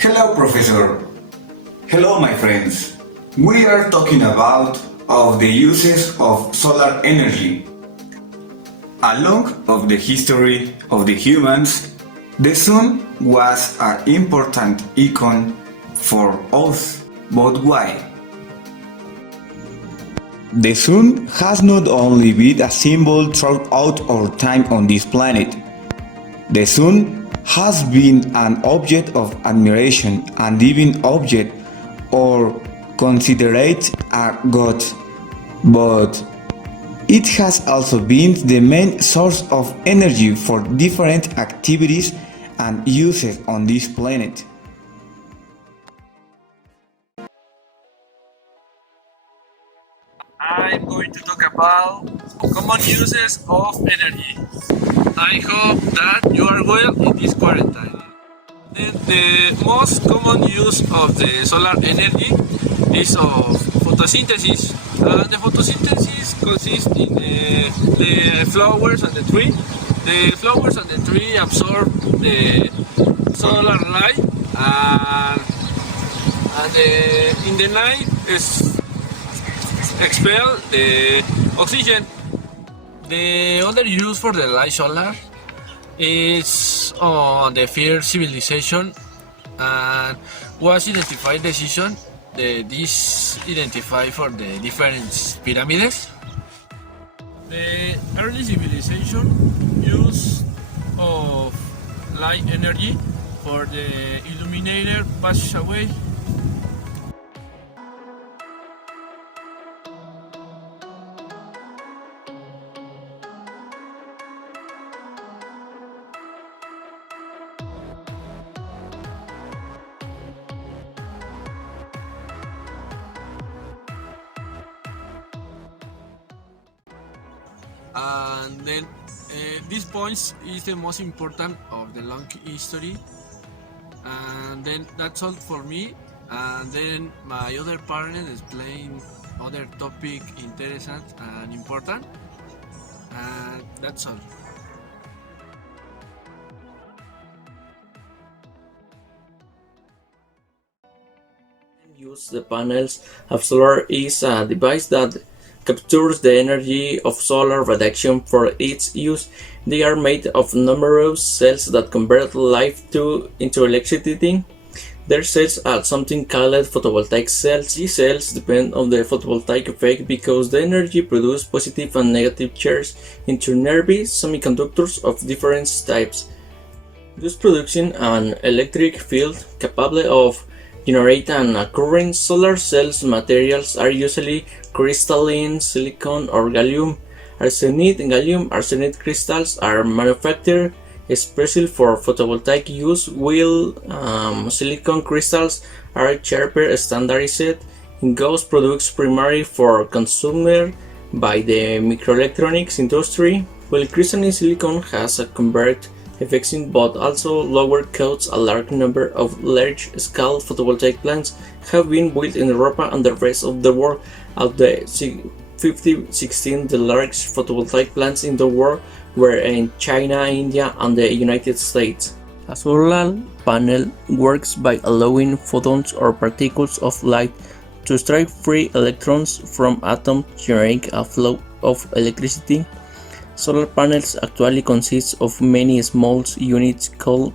Hello, Professor. Hello, my friends. We are talking about the uses of solar energy. Along of the history of the humans, the sun was an important icon for us. But why? The sun has not only been a symbol throughout our time on this planet. The sun has been an object of admiration and even object or considered a god. But it has also been the main source of energy for different activities and uses on this planet. I'm going to talk about common uses of energy. I hope that you are well in this quarantine. The most common use of the solar energy is of photosynthesis. The photosynthesis consists in the flowers on the tree. The flowers on the tree absorb the solar light and in the night is expel the oxygen. The other use for the light solar is on the first civilization and was identified decision. This identified for the different pyramids. The early civilization use of light energy for the illuminator passes away. And then this point is the most important of the long history, and then that's all for me, and then my other partner explain other topic interesting and important, and that's all. Use the panels of solar is a device that captures the energy of solar radiation for its use. They are made of numerous cells that convert light into electricity. Their cells are something called photovoltaic cells. These cells depend on the photovoltaic effect because the energy produces positive and negative charges into nervy semiconductors of different types, thus producing an electric field capable of generating a current. Solar cells materials are usually crystalline silicon or gallium arsenide. Gallium arsenide crystals are manufactured especially for photovoltaic use, while silicon crystals are cheaper standardized in gauss products primarily for consumer by the microelectronics industry, while crystalline silicon has a convert effects but also lower costs. A large number of large-scale photovoltaic plants have been built in Europe and the rest of the world. Of the 2016, the largest photovoltaic plants in the world were in China, India, and the United States. A solar panel works by allowing photons or particles of light to strike free electrons from atoms, generating a flow of electricity. Solar panels actually consist of many small units called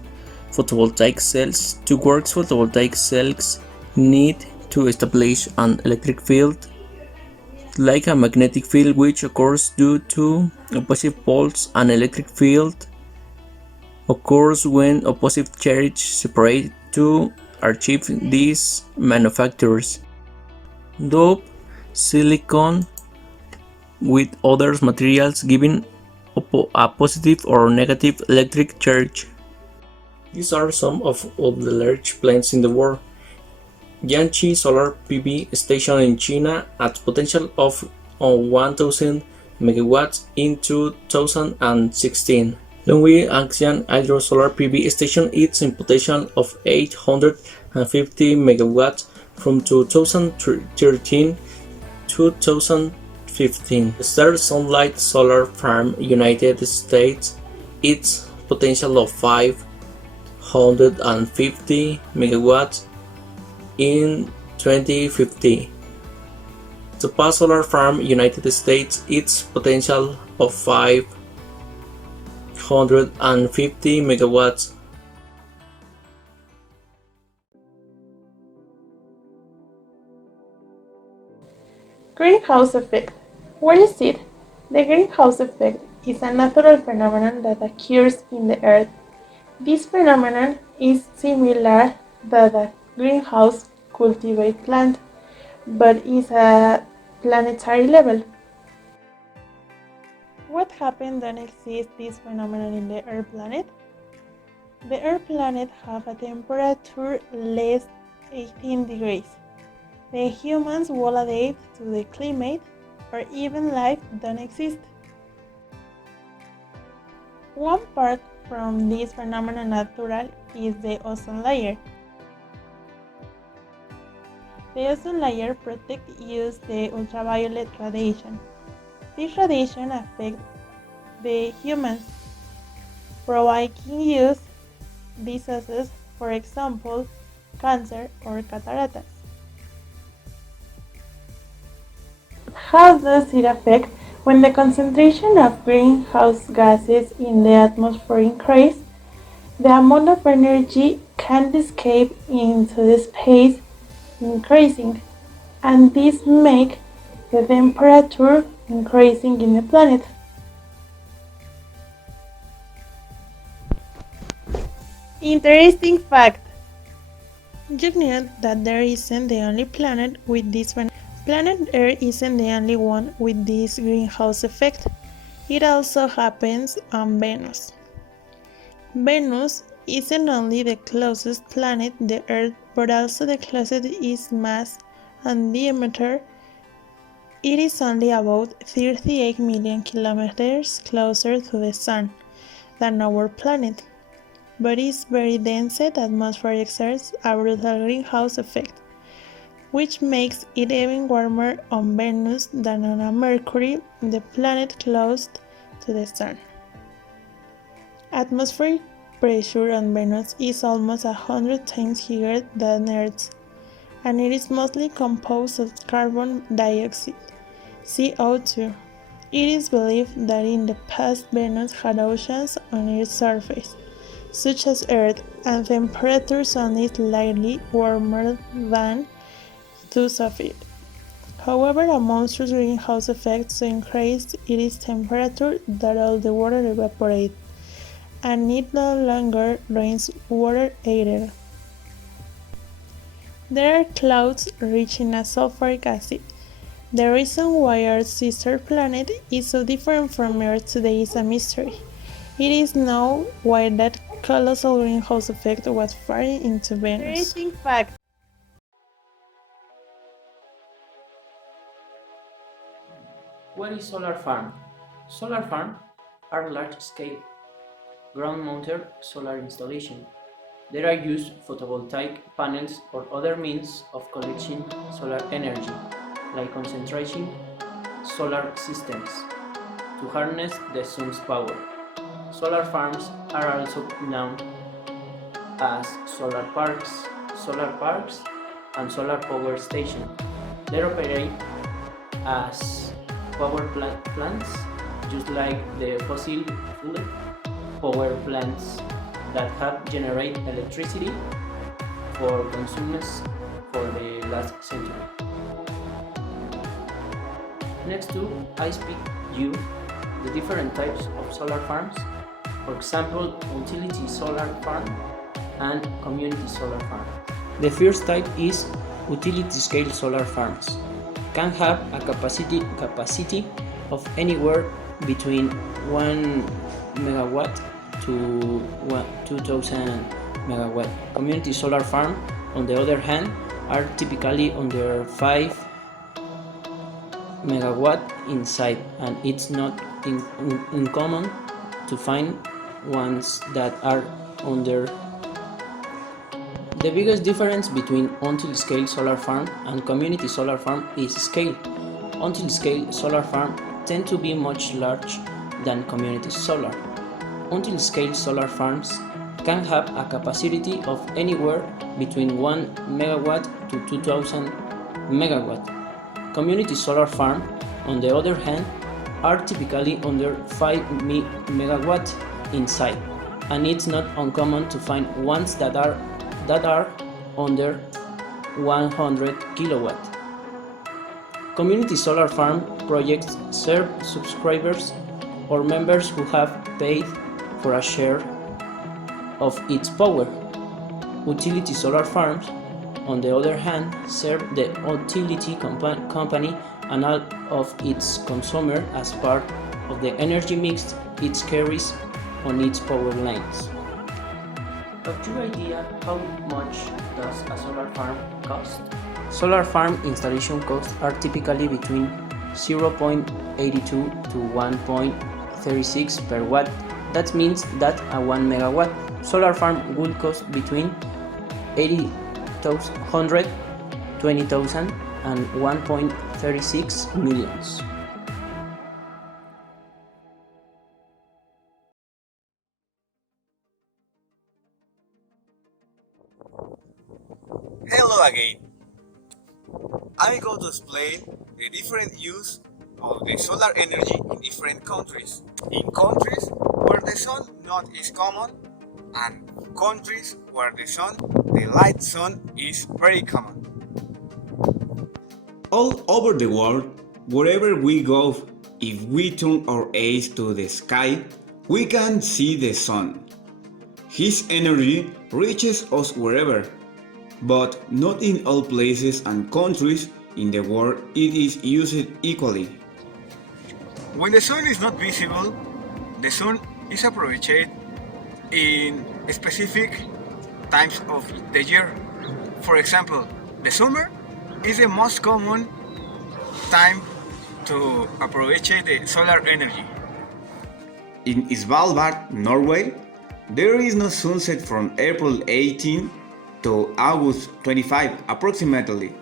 photovoltaic cells. To work, photovoltaic cells need to establish an electric field, like a magnetic field which occurs due to opposite poles. An electric field occurs when opposite charges separate to achieve these manufacturers. Dope silicon with other materials giving a positive or negative electric charge. These are some of the large plants in the world. Yanqi Solar PV Station in China at potential of 1000 megawatts in 2016. Longwy Axian Hydro Solar PV Station is in potential of 850 megawatts from 2013 to 2015. Star Sunlight Solar Farm United States, its potential of 5 150 megawatts in 2050. To pass solar farm United States its potential of 550 megawatts. Greenhouse effect. What is it? The greenhouse effect is a natural phenomenon that occurs in the Earth. This phenomenon is similar to the greenhouse cultivate plant, but is at planetary level. What happens when exists this phenomenon in the Earth planet? The Earth planet have a temperature less 18 degrees. The humans will adapt to the climate, or even life don't exist. One part from this phenomenon natural is the ozone layer. The ozone layer protects us the ultraviolet radiation. This radiation affects the humans, provoking us diseases, for example, cancer or cataracts. How does it affect? When the concentration of greenhouse gases in the atmosphere increases, the amount of energy can escape into the space increasing, and this makes the temperature increasing in the planet. Interesting fact. You knew that there isn't the only planet with this phenomenon. Planet Earth isn't the only one with this greenhouse effect. It also happens on Venus. Venus isn't only the closest planet to Earth, but also the closest its mass and diameter. It is only about 38 million kilometers closer to the Sun than our planet, but its very dense atmosphere exerts a brutal greenhouse effect, which makes it even warmer on Venus than on Mercury, the planet closest to the Sun. Atmospheric pressure on Venus is almost 100 times higher than Earth's, and it is mostly composed of carbon dioxide, CO2. It is believed that in the past Venus had oceans on its surface, such as Earth, and temperatures only slightly warmer than those of it. However, a monstrous greenhouse effect so increased its temperature that all the water evaporates, and it no longer rains water either. There are clouds rich in sulfuric acid. The reason why our sister planet is so different from Earth today is a mystery. It is known why that colossal greenhouse effect was firing into Venus. Interesting fact. What is solar farm? Solar farm are large-scale, ground-mounted solar installations. They are used photovoltaic panels or other means of collecting solar energy, like concentration solar systems, to harness the sun's power. Solar farms are also known as solar parks, and solar power stations. They operate as power plants, just like the fossil fuel power plants that have generated electricity for consumers for the last century. Next to I speak you the different types of solar farms, for example, utility solar farm and community solar farm. The first type is utility scale solar farms. Can have a capacity of anywhere between 1 megawatt to 2000 megawatt. Community solar farm, on the other hand, are typically under 5 megawatt in size, and it's not uncommon to find ones that are under. The biggest difference between utility-scale solar farm and community solar farm is scale. Utility-scale solar farm tend to be much larger than community solar. Utility-scale solar farms can have a capacity of anywhere between 1 megawatt to 2000 megawatt. Community solar farms, on the other hand, are typically under 5 megawatt in size, and it's not uncommon to find ones that are under 100 kilowatt. Community solar farm projects serve subscribers or members who have paid for a share of its power. Utility solar farms, on the other hand, serve the utility company and all of its consumers as part of the energy mix it carries on its power lines. Have you idea how much does a solar farm cost? Solar farm installation costs are typically between 0.82 to 1.36 per watt. That means that a 1 megawatt solar farm will cost between 80,000, 20,000 and 1.36 millions. Hello again. I'm going to explain the different use of the solar energy in different countries. In countries where the sun not is common, and countries where the light sun is very common. All over the world, wherever we go, if we turn our eyes to the sky, we can see the sun. His energy reaches us wherever, but not in all places and countries in the world it is used equally. When the sun is not visible, the sun is approached in specific times of the year. For example, the summer is the most common time to approach the solar energy. In Svalbard, Norway, there is no sunset from April 18 to August 25 approximately.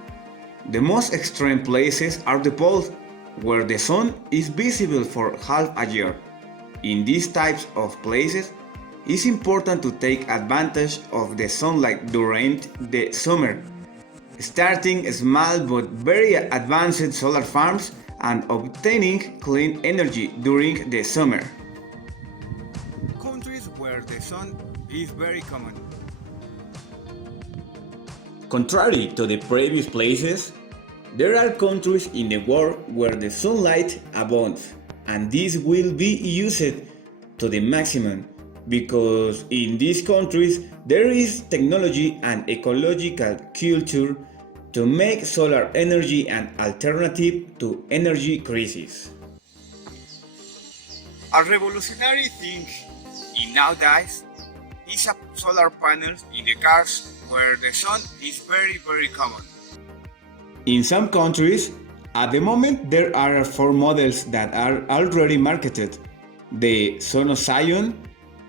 The most extreme places are the poles, where the sun is visible for half a year. In these types of places, it's important to take advantage of the sunlight during the summer, starting small but very advanced solar farms and obtaining clean energy during the summer. Countries where the sun is very common. Contrary to the previous places, there are countries in the world where the sunlight abounds, and this will be used to the maximum, because in these countries there is technology and ecological culture to make solar energy an alternative to energy crisis. A revolutionary thing in nowadays is a solar panels in the cars where the sun is very common. In some countries, at the moment there are 4 models that are already marketed: the Sono Scion,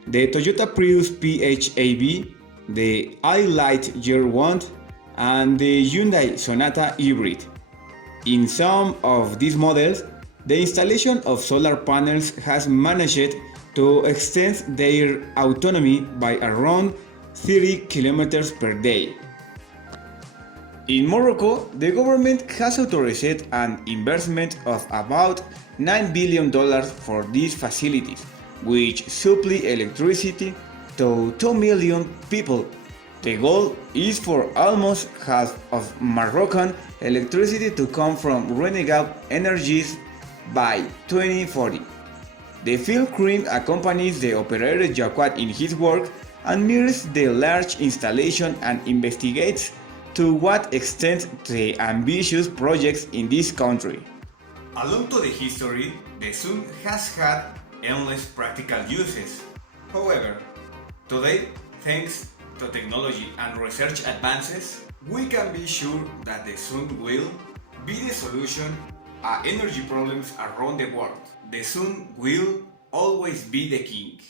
the Toyota Prius PHEV, the iLight Year 1, and the Hyundai Sonata Hybrid. In some of these models, the installation of solar panels has managed to extend their autonomy by around 30 kilometers per day. In Morocco, the government has authorized an investment of about $9 billion for these facilities, which supply electricity to 2 million people. The goal is for almost half of Moroccan electricity to come from renewable energies by 2040. The film crew accompanies the operator Jacquard in his work and mirrors the large installation and investigates to what extent the ambitious projects in this country. Along to the history, the sun has had endless practical uses. However, today, thanks to technology and research advances, we can be sure that the sun will be the solution to energy problems around the world. The sun will always be the king.